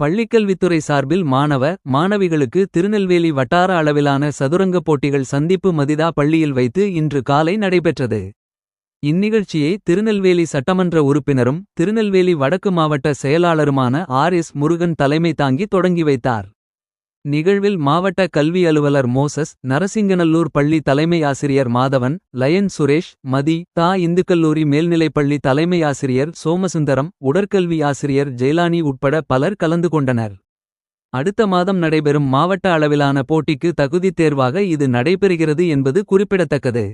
பள்ளிக்கல்வித்துறை சார்பில் மாணவிகளுக்கு திருநெல்வேலி வட்டார அளவிலான சதுரங்க போட்டிகள் சந்திப்பு மதிதா பள்ளியில் வைத்து இன்று காலை நடைபெற்றது. இந்நிகழ்ச்சியை திருநெல்வேலி சட்டமன்ற உறுப்பினரும் திருநெல்வேலி வடக்கு மாவட்ட செயலாளருமான ஆர்.எஸ். முருகன் தலைமை தாங்கி தொடங்கி வைத்தார். நிகழ்வில் மாவட்ட கல்வி அலுவலர் மோசஸ், நரசிங்கநல்லூர் பள்ளி தலைமை ஆசிரியர் மாதவன், லயன் சுரேஷ், மதி. தா. இந்துக்கல்லூரி மேல்நிலைப்பள்ளி தலைமை ஆசிரியர் சோமசுந்தரம், உடற்கல்வி ஆசிரியர் ஜெயலானி உட்பட பலர் கலந்து கொண்டனர். அடுத்த மாதம் நடைபெறும் மாவட்ட அளவிலான போட்டிக்கு தகுதித் தேர்வாக இது நடைபெறுகிறது என்பது குறிப்பிடத்தக்கது.